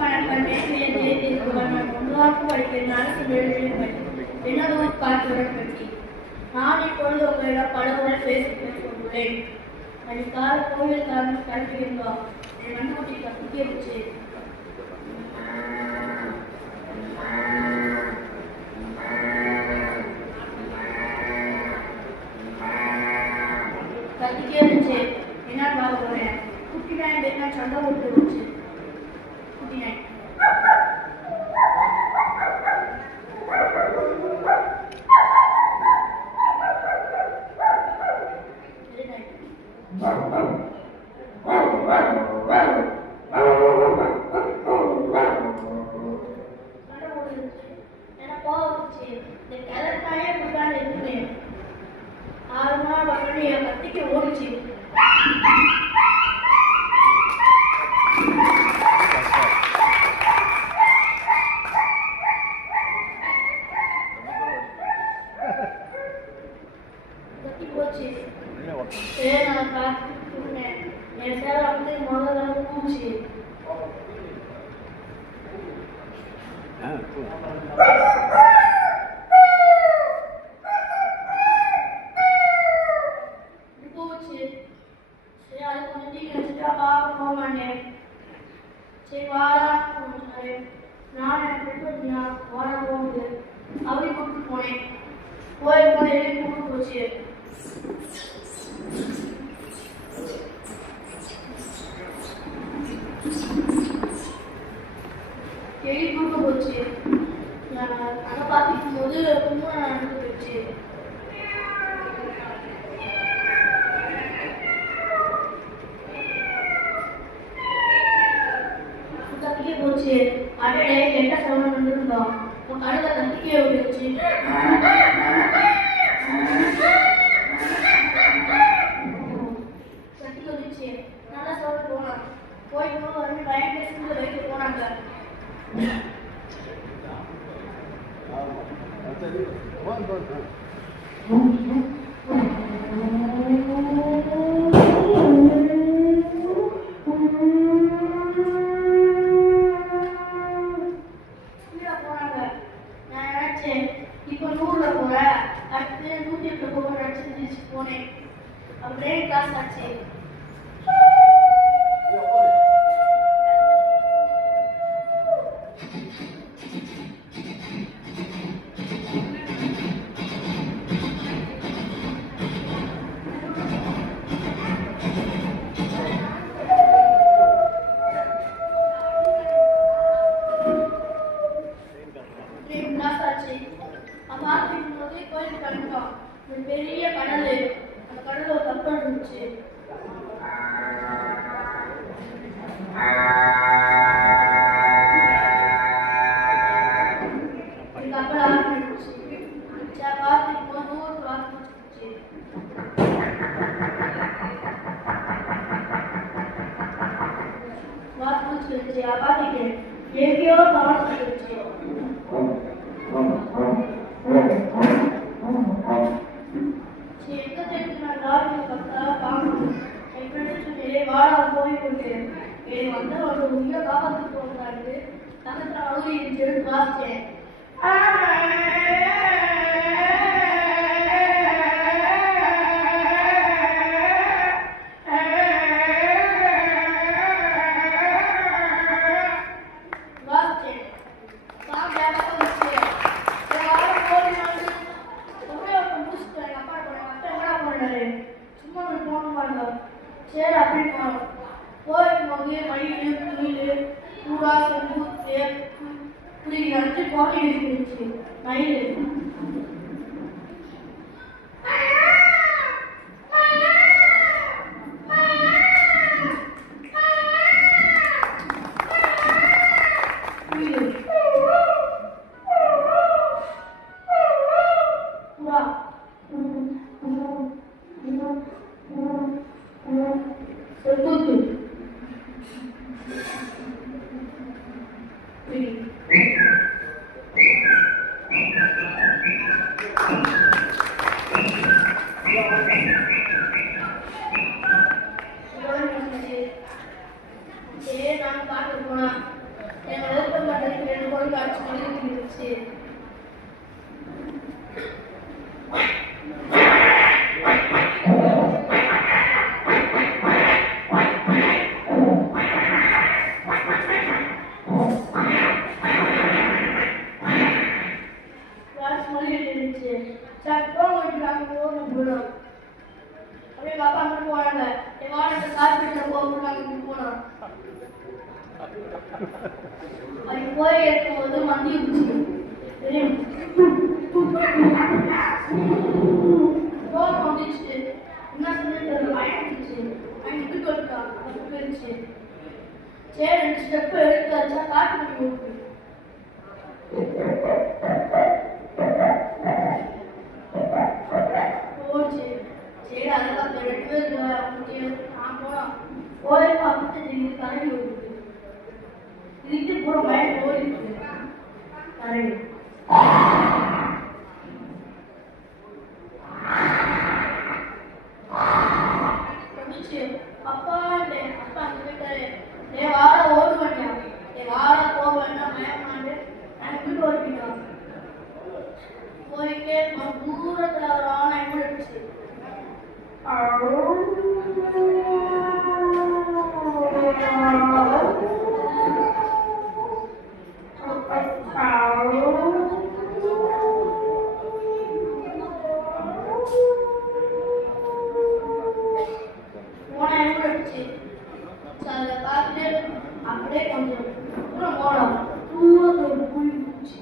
வணக்கம். நான் 1ஆம் படிக்கிறேன். அரசு மேல்நிலைப் பள்ளி. எனது காட்டுடன் பற்றி நான் இப்பொழுது உங்களிடம் பல முறை பேசிக் கொண்டுள்ளேன். அன்றைக்கால கோவில் கல்வியிருந்தோம். என் மண்ணுட்டி கத்திக்கிச்சு. கத்திக்கிச்சு என்ன பார்க்க போறேன். குட்டி நாய் என்ன சண்டை போட்டுருச்சு. குட்டி நாய் கத்திக்கு ஓடிச்சு. கத்தி போச்சு. நான் பார்த்துட்டேன். என் சேர வந்து முதல்ல பூச்சி பூச்சி. சரி அது கொஞ்சம் டீ வச்சுட்டா பார்க்க போக மாட்டேன். சரி வாடா நான் எனக்கு வாட போகுது அப்படி கூப்பிட்டு போனேன். போய் கூப்பிட்டு போச்சு. எலி கூப்பிட்டு போச்சு. அதை பார்த்துக்கும் போது ரொம்ப நடந்து போச்சு. கத்திக்க போச்சு. அடையே கெட்ட சவுண்ட் வந்துருந்தோம். உன் கழுத கத்திக்க விடுச்சு. கத்தி வந்துச்சு. நல்லா சவுண்ட் போனான். போய் வந்து பயன் பேசுறது வைக்க போனாங்க. இப்போ 100ல போற அடுத்து 108 போக நினைச்சு போனேன். அப்படியே கிளாஸ் ஆச்சு. கோயில் கண்டோம். பெரிய கடல். அந்த கடல் ஒரு கப்பல் இருந்துச்சு. கப்பல் ஆரம்பிச்சு. பார்த்து ஊருக்கு ஆரம்பிச்சு. வாத்து வச்சு பார்த்துட்டு எங்கேயோ கவனம் இருந்துச்சு. வாடா போய்கொண்டு வந்து ஒரு உயிரை காப்பாற்று போகிறாரு. தங்கத்தில் அழுகி எடுத்து வாசிச்சேன். சரி அப்படின்னு போகும்போது மயில் குயில் பூரா செம்பு இப்படி 5 பாக்கி இருந்துச்சு. மயில் நான் பார்க்க போனா வந்துச்சு. கிளாஸ் மொழிகிட்டு இருந்துச்சு. சார் போன் நாங்கள் ஓடணும் போனோம். அப்படியே எங்கள் அப்பா அங்கே போனாங்க. எங்கள் வாடகை சாப்பிட்டு போகணும் நாங்கள் போனோம். அது போய் இருக்கும்போது மந்தி இருந்துச்சு. ரோல் வந்துச்சு. என்ன சொன்னது பயந்துச்சு. அங்கே விட்டு வந்துட்டாங்க போயிருச்சு. சரி 2 ஸ்டெப் எடுத்து வச்சா காட்டு பண்ணி ஓட்டு போச்சு. சரி அதெல்லாம் 2 பேர் முடியும். நான் போனோம். கோயில் பார்த்துட்டு கரண்டி ஓடுது. இதுக்கு பூரா மயக்கம் ஓடிருக்கு. கரண்டி வந்துச்சு. அப்பா அப்பா அங்கே போயிட்டாரு. என் வார ஓடு பண்ணியா என் வார போக வேண்டாம் மயமாண்டு எனக்கு வீட்டு ஓடிக்கலாம். போயிட்டே தூரத்தில் ஒரு ஆணை முடிச்சு. அப்படியே கொஞ்சம் தூரம் போனோம். தூரத்தில் ஒரு புளி பூச்சி.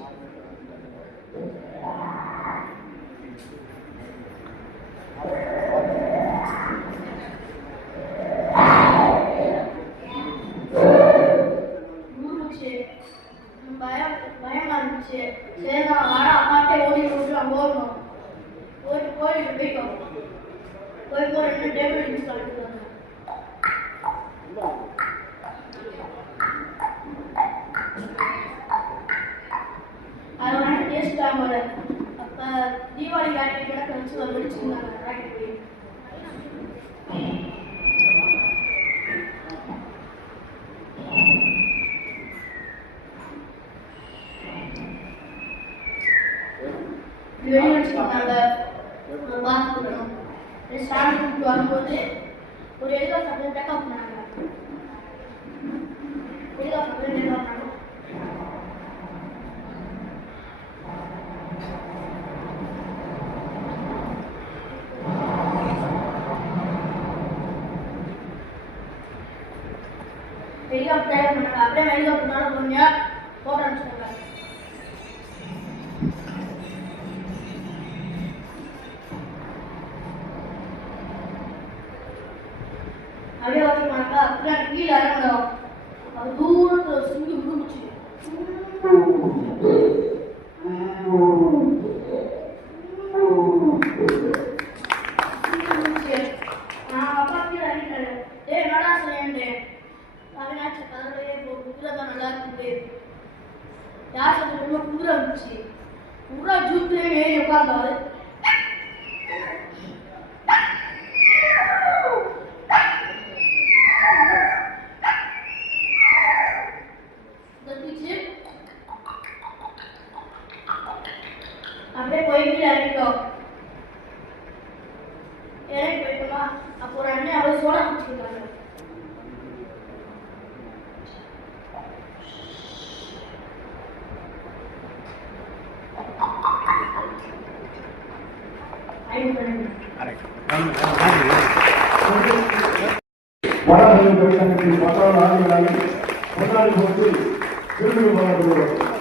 பயமா இருந்துச்சு. சரி நான் வர அம்மாட்டே ஓடி விட்டு அங்கே ஓடணும். போய் போய்க்கும் போய் 2 டேபிள் யூஸ் பண்ணிட்டு அது வந்து டேஸ்ட் ஆகும்போது அப்போ தீபாவளி ராக்கெட் கூட கழிச்சு முடிச்சுருந்தாங்க. ராக்கெட் வெளியே வச்சுருந்தாங்க. பார்த்துக்கணும். ஸ்டாண்ட் கூப்பிட்டு வரும்போது ஒரு ஹெலிகாப்டர் டேக்ஆஃப் பண்ணாங்க. ஹெலிகாப்டர் டேக்ஆஃப் பண்ணாங்க. ஹெலிகாப்டர் பண்ணாங்க. அப்படியே ஹெலிகாப்டர்னால போனீங்க போட்டோ அனுப்பிச்சாங்க. அப்படியே வச்சுருந்தாங்க. அப்படியே கீழே இறங்கணும். அது தூரத்தில் சுங்கி விழுந்துச்சு. நான் அப்பா கீழே இறங்கிட்டாரு. என்னடா செய்யண்டேன் அவினாட்சி கதவுலையே குதிரை தான் நல்லா இருக்குது. யார் சொல்ல குதிரை இருந்துச்சு. குதிரை ஜூப்லேயே ஏறி உட்காந்தாரு. அப்படியே போயிட்டு இறங்கிட்டோம். இறங்கி போயிட்டோமா. அப்போ ஒரு அண்ணன் அவள் சோடா குடிச்சிருக்காங்க. வடகிழக்கு சங்கத்தின் 10வது ஆண்டு விழாவில் முன்னாள் போட்டு திருமணம்